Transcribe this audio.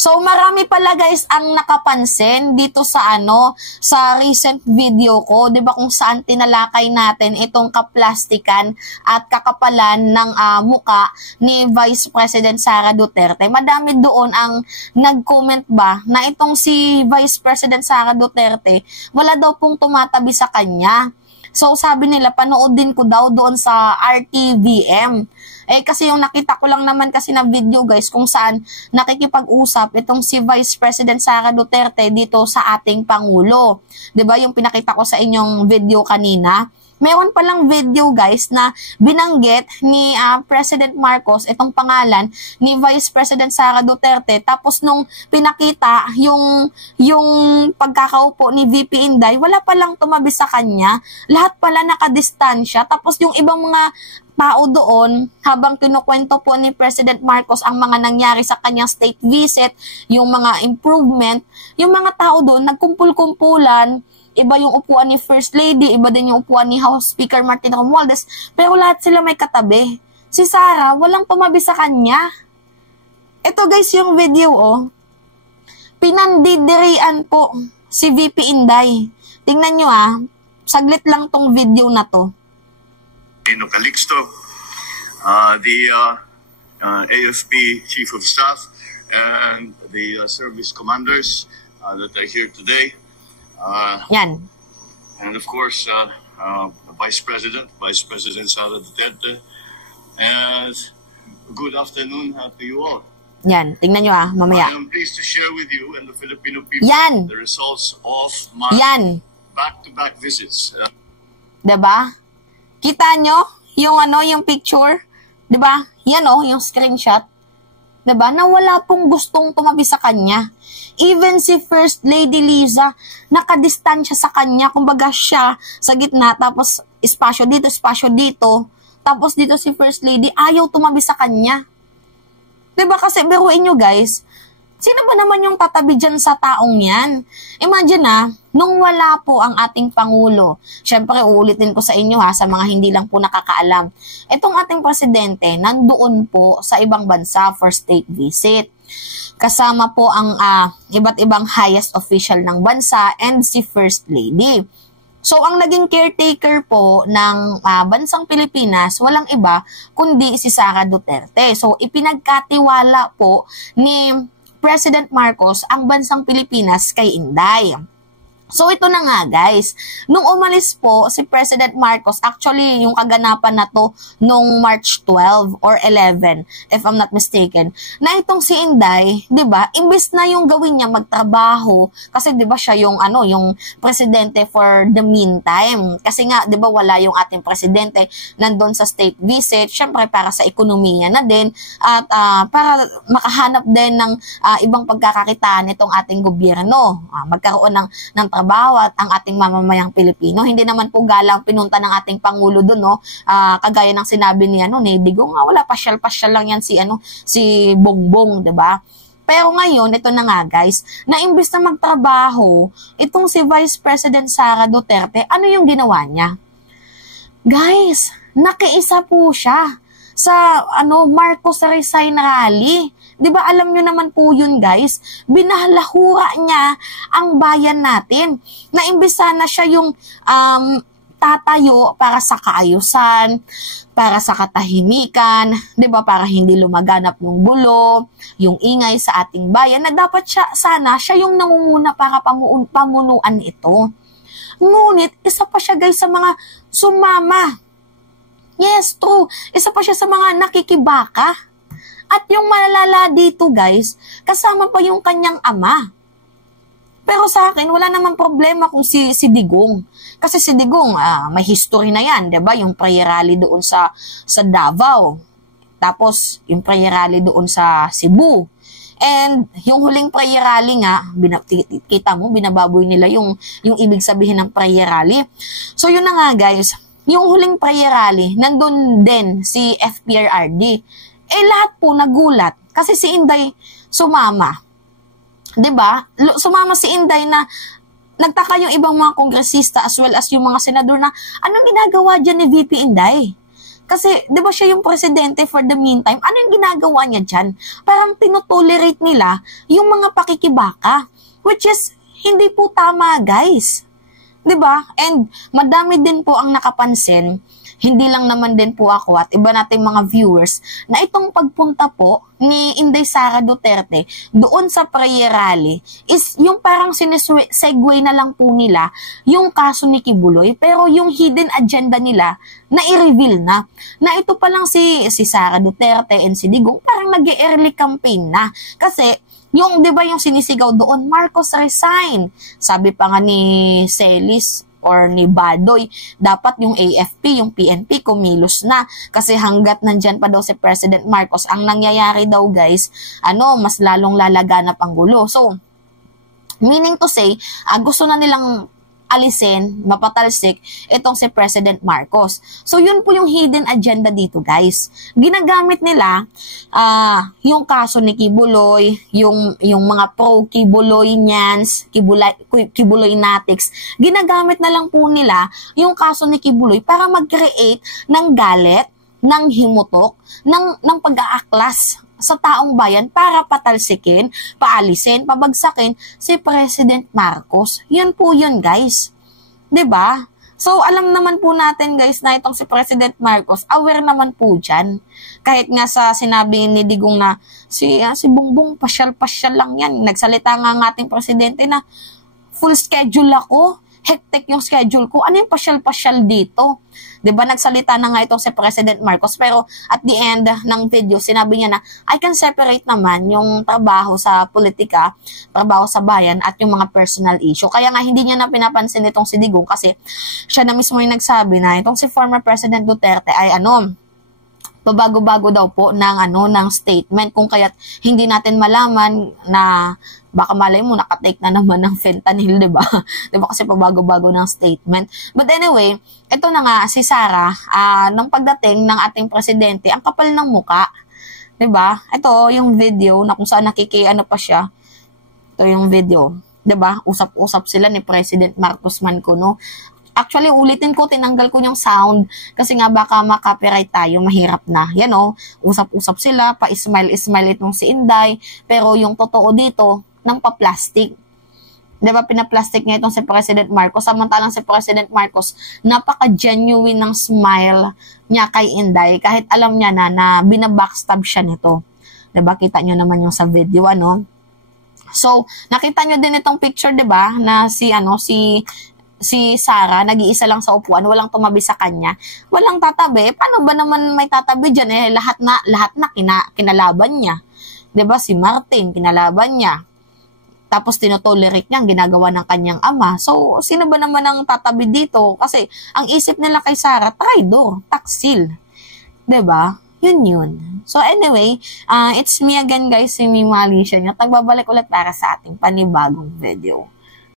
So marami pala guys ang nakapansin dito sa sa recent video ko, 'di ba, kung saan tinalakay natin itong kaplastikan at kakapalan ng muka ni Vice President Sara Duterte. Madami doon ang nag-comment ba na itong si Vice President Sara Duterte wala daw pong tumatabi sa kanya. So sabi nila panoodin ko daw doon sa RTVM. Kasi yung nakita ko lang naman kasi na video guys kung saan nakikipag-usap itong si Vice President Sara Duterte dito sa ating Pangulo. 'Di ba yung pinakita ko sa inyong video kanina? Meron palang video guys na binanggit ni President Marcos itong pangalan ni Vice President Sara Duterte, tapos nung pinakita yung pagkakaupo ni VP Inday, wala palang tumabi sa kanya, lahat pala nakadistansya, tapos yung ibang mga tao doon, habang kinukwento po ni President Marcos ang mga nangyari sa kanyang state visit, yung mga improvement, yung mga tao doon nagkumpul-kumpulan. Iba yung upuan ni First Lady, iba din yung upuan ni House Speaker Martin Romualdez, pero lahat sila may katabi. Si Sara, walang tumabi sa kanya. Ito guys yung video, pinandidirian po si VP Inday. Tingnan nyo saglit lang tong video na to. Calixto, the AFP Chief of Staff, and the service commanders that are here today. Yan. And of course, the Vice President Sara Duterte. And good afternoon to you all. Yan, tingnan nyo mamaya. I am pleased to share with you and the Filipino people the results of my back-to-back visits. Diba? Kita nyo yung yung picture? 'Di ba? Yan yung screenshot. 'Di ba? Na wala pong gustong tumabi sa kanya. Even si First Lady Liza nakadistansya sa kanya, kumbaga siya sa gitna, tapos espasyo dito. Tapos dito si First Lady ayaw tumabi sa kanya. 'Di ba? Kasi biruin nyo guys, sino ba naman yung tatabi dyan sa taong yan? Imagine nung wala po ang ating Pangulo, syempre uulitin ko sa inyo sa mga hindi lang po nakakaalam, itong ating presidente nandoon po sa ibang bansa for state visit. Kasama po ang iba't ibang highest official ng bansa and si First Lady. So ang naging caretaker po ng bansang Pilipinas, walang iba kundi si Sara Duterte. So ipinagkatiwala po ni President Marcos ang bansang Pilipinas kay Inday. So ito na nga guys, nung umalis po si President Marcos, actually yung kaganapan na to nung March 12 or 11 if I'm not mistaken, na itong si Inday, 'di ba? Imbes na yung gawin niya magtrabaho, kasi 'di ba siya yung yung presidente for the meantime. Kasi nga 'di ba wala yung ating presidente nandoon sa state visit, syempre para sa ekonomiya na din at para makahanap din ng ibang pagkakakitaan nitong ating gobyerno. Magkaroon ng trabaho at ang ating mamamayang Pilipino. Hindi naman po galang pinunta ng ating Pangulo doon, kagaya ng sinabi ni ni Digong, wala pasyal-pasyal lang yan si Bongbong, 'di ba? Pero ngayon, ito na nga guys, na imbes na magtrabaho, itong si Vice President Sara Duterte, ano yung ginawa niya? Guys, nakiisa po siya sa Marcos Resign Rally. 'Di ba alam nyo naman po yun guys, binahalahura niya ang bayan natin. Na imbes sana siya yung tatayo para sa kaayusan, para sa katahimikan, 'di ba, para hindi lumaganap yung gulo, yung ingay sa ating bayan, na dapat sana siya yung nangunguna para pamunuan ito. Ngunit isa pa siya guys sa mga sumama. Yes, true. Isa pa siya sa mga nakikibaka. At yung malala dito guys, kasama pa yung kanyang ama. Pero sa akin, wala namang problema kung si Digong. Kasi si Digong, may history na yan, 'di ba? Yung prayer rally doon sa Davao. Tapos, yung prayer rally doon sa Cebu. And yung huling prayer rally nga, kita mo, binababoy nila yung ibig sabihin ng prayer rally. So yun na nga guys, yung huling prayer rally, nandun din si FPRRD. Lahat po nagulat kasi si Inday sumama. 'Di ba? Sumama si Inday na nagtaka yung ibang mga kongresista as well as yung mga senador na anong ginagawa diyan ni VP Inday? Kasi, di ba siya yung presidente for the meantime? Ano yung ginagawa niya dyan? Parang tinotolerate nila yung mga pakikibaka. Which is, hindi po tama, guys. Di ba? And madami din po ang nakapansin, hindi lang naman din po ako at iba nating mga viewers, na itong pagpunta po ni Inday Sara Duterte doon sa prayer rally is yung parang sinesegue na lang po nila yung kaso ni Kibuloy, pero yung hidden agenda nila na i-reveal na ito pa lang si Sara Duterte and si Digong parang nag-early campaign na. Kasi yung, di ba yung sinisigaw doon, Marcos resign. Sabi pa nga ni Celis or ni Badoy, dapat yung AFP, yung PNP, kumilos na. Kasi hanggat nandyan pa daw si President Marcos, ang nangyayari daw guys, mas lalong lalaganap ang gulo. So, meaning to say, gusto na nilang alisin, mapatalsik, itong si President Marcos. So, yun po yung hidden agenda dito, guys. Ginagamit nila, yung kaso ni Kibuloy, yung mga pro-Kibuloy nyans, Kibuloy natics, ginagamit na lang po nila yung kaso ni Kibuloy para mag-create ng galit, ng himutok, ng pag-aaklas sa taong bayan para patalsikin, paalisin, pabagsakin si President Marcos. Yan po yun, guys. 'Di ba? So, alam naman po natin, guys, na itong si President Marcos, aware naman po dyan. Kahit nga sa sinabi ni Digong na si Bongbong, pasyal-pasyal lang yan. Nagsalita nga ng ating presidente na full schedule ako, hectic yung schedule ko. Ano yung pasyal-pasyal dito? Diba, nagsalita na nga itong si President Marcos, pero at the end ng video, sinabi niya na, I can separate naman yung trabaho sa politika, trabaho sa bayan, at yung mga personal issue. Kaya nga, hindi niya na pinapansin itong si Digong kasi siya na mismo yung nagsabi na itong si former President Duterte ay pabago-bago daw po ng statement, kung kaya't hindi natin malaman na baka malay mo nakatake na naman ng fentanyl, 'di ba? 'Di ba kasi pabago-bago ng statement. But anyway, ito na nga si Sara, nung pagdating ng ating presidente, ang kapal ng muka, 'di ba? Ito yung video na kung saan pa siya. Ito yung video, 'di ba? Usap-usap sila ni President Marcos Mancuno. Actually, ulitin ko, tinanggal ko yung sound kasi nga baka ma-copyright tayo, mahirap na. Yan usap-usap sila, pa-smile-smile itong si Inday, pero yung totoo dito, ng pa-plastic. Diba, pinaplastic niya itong si President Marcos, samantalang si President Marcos, napaka-genuine ng smile niya kay Inday, kahit alam niya na binabackstab siya nito. Diba, kita nyo naman yung sa video, So, nakita nyo din itong picture, diba, na si Sara, nag-iisa lang sa upuan, walang tumabi sa kanya, walang tatabi. Paano ba naman may tatabi dyan? Lahat na kinalaban niya. 'Di ba? Si Martin, kinalaban niya. Tapos tinotolerate niya ang ginagawa ng kanyang ama. So, sino ba naman ang tatabi dito? Kasi, ang isip nila kay Sara, traidor, taksil. 'Di ba? Yun. So, anyway, it's me again, guys, si Mima Alicia. Nagbabalik ulit para sa ating panibagong video.